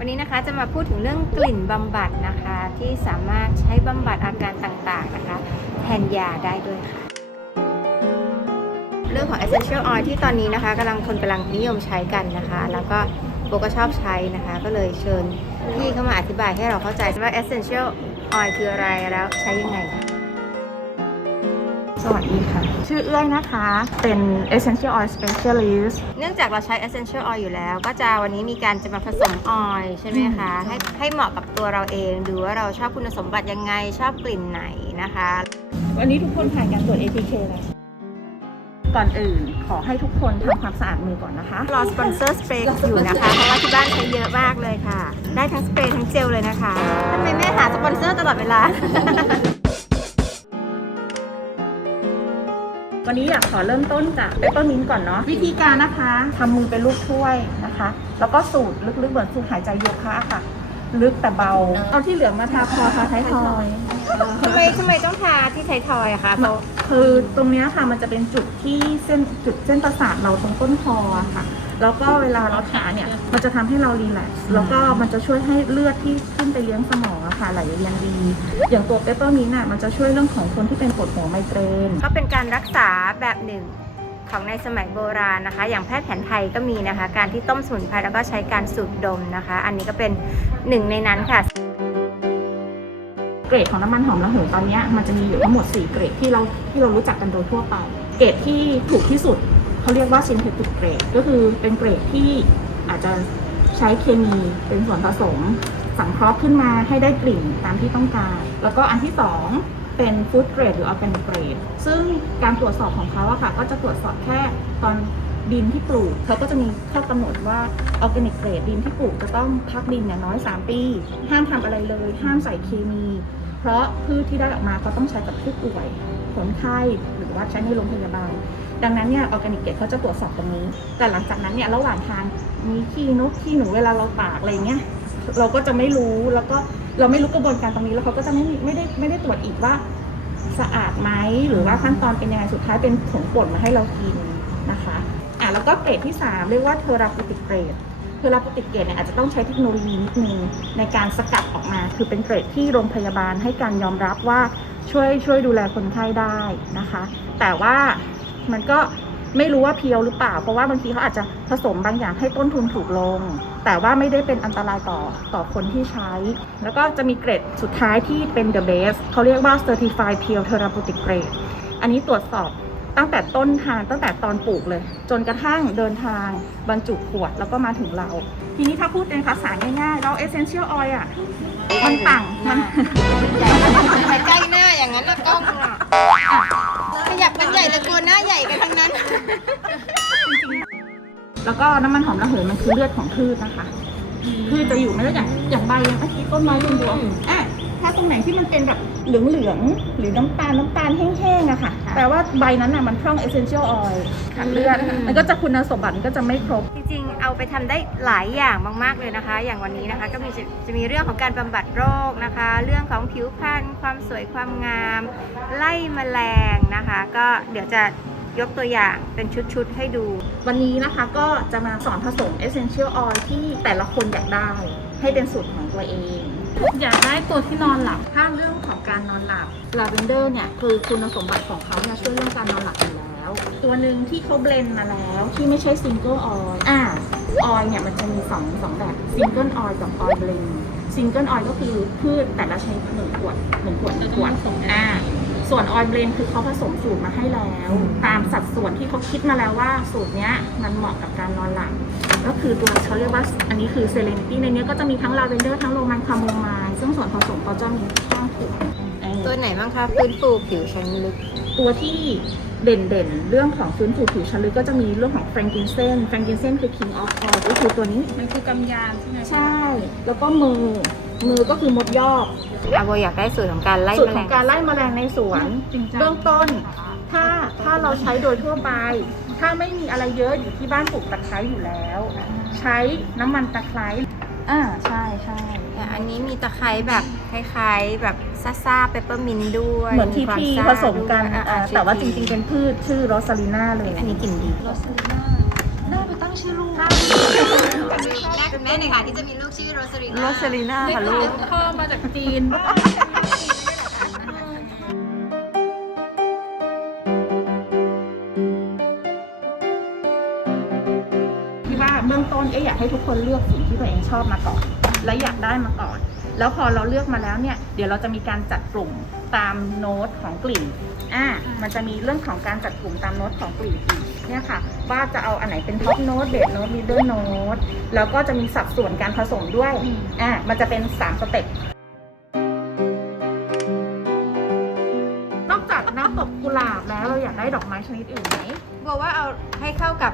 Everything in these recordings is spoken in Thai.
วันนี้นะคะจะมาพูดถึงเรื่องกลิ่นบำบัดนะคะ ที่สามารถใช้บำบัดอาการต่างๆนะคะ แทนยาได้ด้วยค่ะ เรื่องของ essential oil ที่ตอนนี้นะคะกำลังคนกำลังนิยมใช้กันนะคะ แล้วก็โบก็ชอบใช้นะคะ ก็เลยเชิญพี่เข้ามาอธิบายให้เราเข้าใจว่า essential oil คืออะไรแล้วใช้ยังไงค่ะ สวัสดีค่ะ ชื่อเอื้อยนะคะ เป็น Essential Oil Specialist เนื่องจากเราใช้ essential oil อยู่แล้ว ก็จะวันนี้มีการจะมาผสมออยล์ใช่ไหมคะอืมให้ให้เหมาะกับตัวเราเอง ดูว่าเราชอบคุณสมบัติยังไง ชอบกลิ่นไหนนะคะ วันนี้ทุกคนผ่านการตรวจ ATK แล้วก่อนอื่นขอให้ทุกคนทำความสะอาดมือก่อนนะคะ รอสปอนเซอร์สเปรย์อยู่นะคะ เพราะว่าที่บ้านใช้เยอะมากเลยค่ะ ได้ทั้งสเปรย์ทั้งเจลเลยนะคะทำไมแม่หาสปอนเซอร์ตลอดเวลา วันนี้อยากขอเริ่มต้นจากเปปเปอร์มินต์ก่อนเนาะวิธีการนะคะทำมือเป็นลูกถ้วยนะคะ แล้วก็สูดลึกๆเหมือนสูดหายใจโยคะค่ะ ลึกแต่เบา เอาที่เหลือมาทาคอทาท้ายทอยทำไมทำไมต้องทาที่ไทยทอยอะคะเพราะคือตรงเนี้ยค่ะมันจะเป็นจุดที่เส้นจุดเส้นประสาทเราตรงต้นคออะค่ะ แล้วก็เวลาเราทาเนี่ยมันจะทำให้เรารีแลกซ์แล้วก็มันจะช่วยให้เลือดที่ขึ้นไปเลี้ยงสมองอะค่ะไหลเวียนดี อย่างตัวเปปเปอร์มินต์น่ะมันจะช่วยเรื่องของคนที่เป็นปวดหัวไมเกรนก็เป็นการรักษาแบบหนึ่งของในสมัยโบราณนะคะ อย่างแพทย์แผนไทยก็มีนะคะ การที่ต้มสมุนไพรแล้วก็ใช้การสูดดมนะคะ อันนี้ก็เป็นหนึ่งในนั้นค่ะเกรดของน้ำมันหอมระเหยตอนเนี้ยมันจะมีอยู่ทั้งหมด 4 เกรดที่เราที่เรารู้จักกันโดยทั่วไป เกรดที่ถูกที่สุด เขาเรียกว่าซินเทติกเกรด ก็คือเป็นเกรดที่อาจจะใช้เคมีเป็นส่วนผสม สังเคราะห์ขึ้นมาให้ได้กลิ่นตามที่ต้องการ แล้วก็อันที่ 2 เป็นฟู้ดเกรดหรือออร์แกนิกเกรด ซึ่งการตรวจสอบของเขาอะค่ะ ก็จะตรวจสอบแค่ตอนดินที่ปลูกเขาก็จะมีข้อกำหนดว่าออร์แกนิกเกรดดินที่ปลูกจะต้องพักดินอย่างน้อย 3 ปี ห้ามทำอะไรเลย ห้ามใส่เคมี เพราะพืชที่ได้ออกมาเขาต้องใช้กับผู้ป่วยคนไข้หรือว่าใช้ในโรงพยาบาล ดังนั้นเนี่ยออร์แกนิกเกรดเขาจะตรวจสอบตรงนี้ แต่หลังจากนั้นเนี่ยระหว่างทางมีขี้นกขี้หนูเวลาเราตากอะไรเงี้ยเราก็จะไม่รู้แล้วก็เราไม่รู้กระบวนการตรงนี้แล้วเขาก็จะไม่มีไม่ได้ไม่ได้ตรวจอีกว่าสะอาดไหมหรือว่าขั้นตอนเป็นยังไงสุดท้ายเป็นผงป่นมาให้เรากินนะคะอะแล้วก็เกรดที่ 3 เรียกว่าเทอราปิติกเกรดเทอราปิติกเกรดเนี่ยอาจจะต้องใช้เทคโนโลยีนิดนึงในการสกัดออกมา คือเป็นเกรดที่โรงพยาบาลให้การยอมรับว่าช่วยช่วยดูแลคนไข้ได้นะคะ แต่ว่า มันก็ไม่รู้ว่าเพียวหรือเปล่า เพราะว่าบางทีเขาอาจจะผสมบางอย่างให้ต้นทุนถูกลง แต่ว่าไม่ได้เป็นอันตรายต่อต่อคนที่ใช้ แล้วก็จะมีเกรดสุดท้ายที่เป็น the best เขาเรียกว่า certified pure therapeutic grade อันนี้ตรวจสอบตั้งแต่ต้นทางตั้งแต่ตอนปลูกเลย จนกระทั่งเดินทางบรรจุขวดแล้วก็มาถึงเรา ทีนี้ถ้าพูดเป็นภาษาง่ายๆ เรา essential oil อะ มันต่างมัน แล้วก็น้ำมันหอมระเหยมันคือเลือดของพืชนะคะ พืชจะอยู่ไม่ได้อย่างอย่างใบอย่างเมื่อกี้ต้นไม้รวมๆอะถ้าตรงไหนที่มันเป็นแบบเหลืองๆหรือน้ำตาลน้ำตาลแห้งๆอะค่ะแปลว่าใบนั้นน่ะมันพร่อง essential oil ขัดเลือดอืมมันก็จะคุณสมบัติมันก็จะไม่ครบ จริงๆ เอาไปทำได้หลายอย่างมากๆเลยนะคะ อย่างวันนี้นะคะก็มีจะจะมีเรื่องของการบำบัดโรคนะคะ เรื่องของผิวพรรณความสวยความงาม ไล่แมลงนะคะ ก็เดี๋ยวจะ ยกตัวอย่างเป็นชุด ๆ ให้ดู วันนี้นะคะก็จะมาสอนผสม essential oil ที่แต่ละคนอยากได้ ให้เป็นสูตรของตัวเอง อยากได้ตัวที่นอนหลับ ถ้าเรื่องของการนอนหลับ lavender เนี่ยคือคุณสมบัติของเขาเนี่ยช่วยเรื่องการนอนหลับอยู่แล้ว ตัวหนึ่งที่เขาเบลนด์มาแล้วที่ไม่ใช่ single oil อ่า oil เนี่ยมันจะมีสองสองแบบ single oil กับ oil blend single oil ก็คือพืชแต่ละชนิดหนึ่งขวดหนึ่งขวดหนึ่งขวดอ่า ส่วน oil blend คือเขาผสมสูตรมาให้แล้ว ตามสัดส่วนที่เขาคิดมาแล้วว่าสูตรเนี้ยมันเหมาะกับการนอนหลับก็คือตัวเขาเรียกว่าอันนี้คือ serenity ในเนี้ยก็จะมีทั้ง lavender ทั้งโรมันคาโมไมล์ซึ่งส่วนผสมเขาจะมีข้างถั่วเออตัวไหนบ้างคะฟื้นฟูผิวชั้นลึก ตัวที่เด่นๆ เรื่องของฟื้นฟูผิวชั้นลึกก็จะมีเรื่องของ frankincense frankincense คือ king of oil ก็คือตัวนี้ มันคือกำยานใช่ไหมใช่ แล้วก็มือ มือก็คือมดยอก อาโบอยากได้สูตรของการไล่สูตแมรลของง การไล่แมลงในสวนจริงจังเบื้องต้น ถ้าถ้าเราใช้โดยทั่วไป ถ้าไม่มีอะไรเยอะอยู่ที่บ้านปลูกตะไคร้อยู่แล้ว ใช้น้ำมันตะไคร้อ่าใช่ใช่แต่อันนี้มีตะไคร้แบบคล้ายๆ แบบซ่าๆเปปเปอร์มินต์ด้วยเหมือนที่ควาพี่ซ่าผสมกันด้วยอะอ่าอะแต่ว่าชื่จอริงๆ เป็นพืชชื่อโรสซาลิน่าเลย อันนี้กลิ่นดี โรสลิน่า น่าไปตั้งชื่อลูกแม่คุณแม่ในค่ะที่จะมีลูกชื่อโรสลินโรสลิน่าค่ะลูกพ่อมาจากจีนที่ว่าเบื้องต้นเอ๊ะอยากให้ทุกคนเลือกสิ่งที่ตัวเองชอบมาก่อน และอยากได้มาก่อน แล้วพอเราเลือกมาแล้วเนี่ย เดี๋ยวเราจะมีการจัดกลุ่มตามโน้ตของกลิ่น อ่า มันจะมีเรื่องของการจัดกลุ่มตามโน้ตของกลิ่นอีก เนี่ยค่ะ ว่าจะเอาอันไหนเป็นท็อปโน้ตเบสโน้ตมิดเดิลโน้ตแล้วก็จะมีสัดส่วนการผสมด้วยอ่ามันจะเป็น 3 สเต็ปนอกจากน้ำตบกุหลาบแล้วเราอยากได้ดอกไม้ชนิดอื่นไหมบัวว่าเอาให้เข้ากับ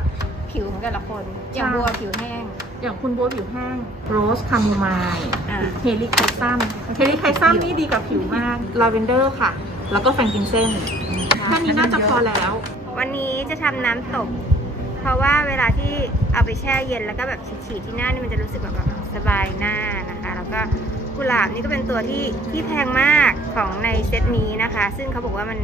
ผิวของแต่ละคน อย่างใช่บัวผิวแห้ง อย่างคุณบัวผิวแห้งโรสคาโมไมล์อ่าเฮลิไคซัมเฮลิไคซัมนี่ดีกับผิวมากลาเวนเดอร์ค่ะ แล้วก็แฟรงกินเซนแค่นี้น่าจะพอแล้ว วันนี้จะทำน้ำตบเพราะว่าเวลาที่เอาไปแช่เย็นแล้วก็แบบฉีดที่หน้านี่มันจะรู้สึกแบบสบายหน้านะคะ แล้วก็กุหลาบนี่ก็เป็นตัวที่ที่แพงมากของในเซตนี้นะคะ ซึ่งเขาบอกว่ามัน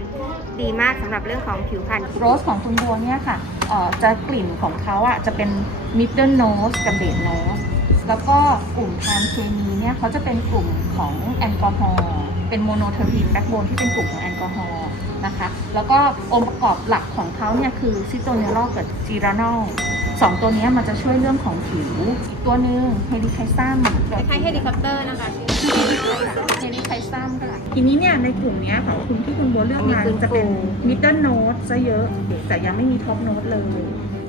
ดีมากสำหรับเรื่องของผิวพรรณโรสของคุณบัวเนี่ยค่ะเอ่อจะกลิ่นของเขาอะจะเป็น middle nose กับ base nose แล้วก็กลุ่มทานเคมีเนี่ยเขาจะเป็นกลุ่มของแอลกอฮอล์เป็นโมโนเทอร์พีนแบ็กโบนที่เป็นกลุ่มของแอลกอฮอล์ นะคะ แล้วก็องค์ประกอบหลักของเขาเนี่ยคือซิโตเนลกับจีรานอลสองตัวเนี้ยมันจะช่วยเรื่องของผิว อีกตัวหนึ่งเฮลิไคซัมคล้ายๆเฮลิคอปเตอร์นะคะเฮลิไคซัมก็ได้ทีนี้เนี่ยในกลุ่มเนี้ยของคุณที่คุณบัวเลือกมามีคุณจะเป็นครู middle note ซะเยอะ แต่ยังไม่มี top note เลย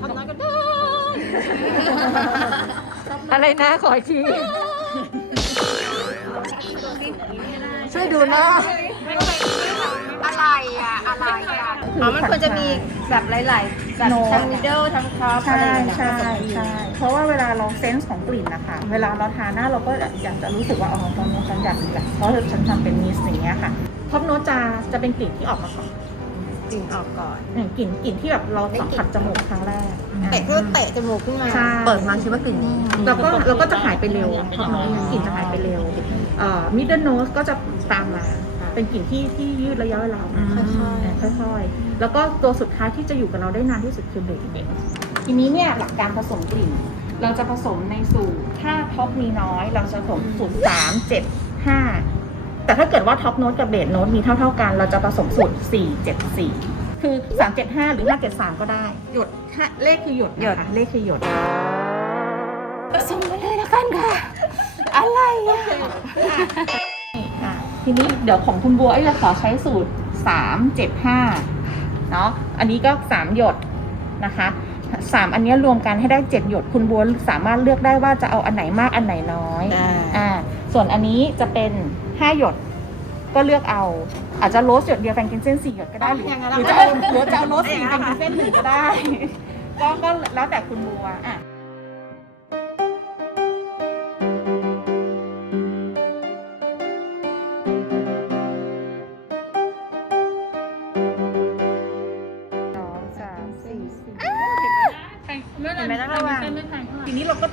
ทำน้อยก็ได้อะไรนะขออีกทีช่วยดูหน้า อะไรอะอะไรอะอ๋อมันควรจะมีแบบหลายๆแบบโน้ต ทั้งมิดเดิลทั้งท็อปอะไรใช่อย่างเงี้ยใช่ผสมกันอยู่ใช่เพราะว่าเวลาเราเซนส์ของกลิ่นนะคะ เวลาเราทาหน้าเราก็อยากจะรู้สึกว่าอ๋อตอนนี้ฉันอยากดีแหละเพราะฉันทำเป็นมิสอย่างเงี้ยค่ะท็อปโนตจะจะเป็นกลิ่นที่ออกมาก่อนกลิ่นออกก่อน อืมกลิ่นกลิ่นที่แบบเราสัมผัสจมูกครั้งแรกเตะก็เตะจมูกขึ้นมา ใช่ เปิดมาคิดว่ากลิ่นนี้แล้วก็แล้วก็จะหายไปเร็วท็อปโนตกลิ่นจะหายไปเร็วเอ่อมิดเดิลโนสก็จะตามมา เป็นกลิ่นที่ที่ยืดระยะเวลาอืมค่อยๆค่อยๆ แล้วก็ตัวสุดท้ายที่จะอยู่กับเราได้นานที่สุดคือเบรกเบรกทีนี้เนี่ยหลักการผสมกลิ่น เราจะผสมในสูตรถ้าท็อปมีน้อย เราจะผสมสูตรสามเจ็ดห้าแต่ถ้าเกิดว่าท็อปโน้ตกับเบสโน้ตมีเท่าๆกัน เราจะผสมสูตรสี่เจ็ดสี่คือสามเจ็ดห้าหรือห้าเจ็ดสามก็ได้ หยดห้าเลขคือหยด นะคะเลขคือหยด ผสมกันเลยละกันค่ะ อะไรอะ อะ ทีนี้เดี๋ยวของคุณบัวไอ้จะขอใช้สูตรสามเจ็ดห้าเนาะอันนี้ก็สามหยดนะคะสามอันเนี้ยรวมกันให้ได้เจ็ดหยดคุณบัวสามารถเลือกได้ว่าจะเอาอันไหนมากอันไหนน้อยอ่าส่วนอันนี้จะเป็นห้าหยดก็เลือกเอาอาจจะโรสหยดเดียวแฟรงกินเซนสี่หยดก็ได้หรืออย่างนั้นหรือเหรจะอเอาหรือจะเอาโรสสี่แฟรงกินเซนหนึ่งก็ได้ ก็ก็แล้วแต่คุณบัวอะ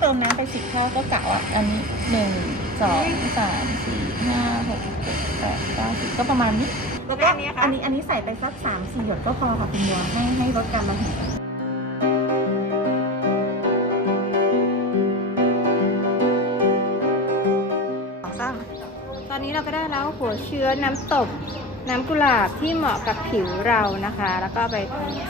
ติมน้ำไปสิบเท่าก็กะว่าอันนี้หนึ่งสองสามสี่ห้าหกเจ็ดแปดเก้าสิบก็ประมาณนี้แล้วก็อันนี้ค่ะอันนี้อันนี้ใส่ไปสักสามสี่หยดก็พอค่ะคุณบัวให้ให้ลดการระเหยสองสามตอนนี้เราก็ได้แล้วหัวเชื้อน้ำตบ น้ำกุหลาบที่เหมาะกับผิวเรานะคะ แล้วก็ไป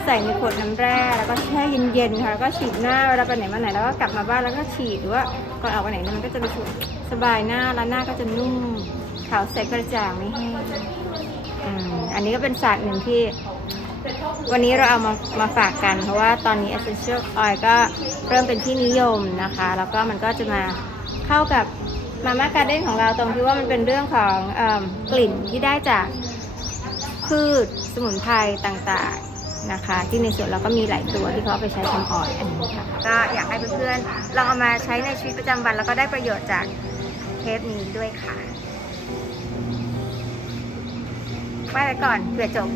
ใส่ในขวดน้ำแร่แล้วก็แช่เย็นๆค่ะแล้วก็ฉีดหน้าเวลาไปไหนมาไหนแล้วก็กลับมาบ้านแล้วก็ฉีดหรือว่าก่อนออกไปไหนนี่มันก็จะรู้สึกสบายหน้าแล้วหน้าก็จะนุ่มขาวใสกระจ่างไม่แห้งอันนี้ก็เป็นศาสตร์หนึ่งที่ วันนี้เราเอามามาฝากกัน เพราะว่าตอนนี้ essential oil ก็เริ่มเป็นที่นิยมนะคะ แล้วก็มันก็จะมาเข้ากับมาม่าการ์เด้นของเราตรงที่ว่ามันเป็นเรื่องของอกลิ่นที่ได้จาก พืชสมุนไพรต่างๆนะคะ ที่ในสวนเราก็มีหลายตัวที่เขาเอาไปใช้ทำออยล์นนี้ค่ะก็อยากให้เพื่อนๆลองเอามาใช้ในชีวิตประจำวัน แล้วก็ได้ประโยชน์จากเทปนี้ด้วยค่ะไว้ไปก่อนเผื่อจบ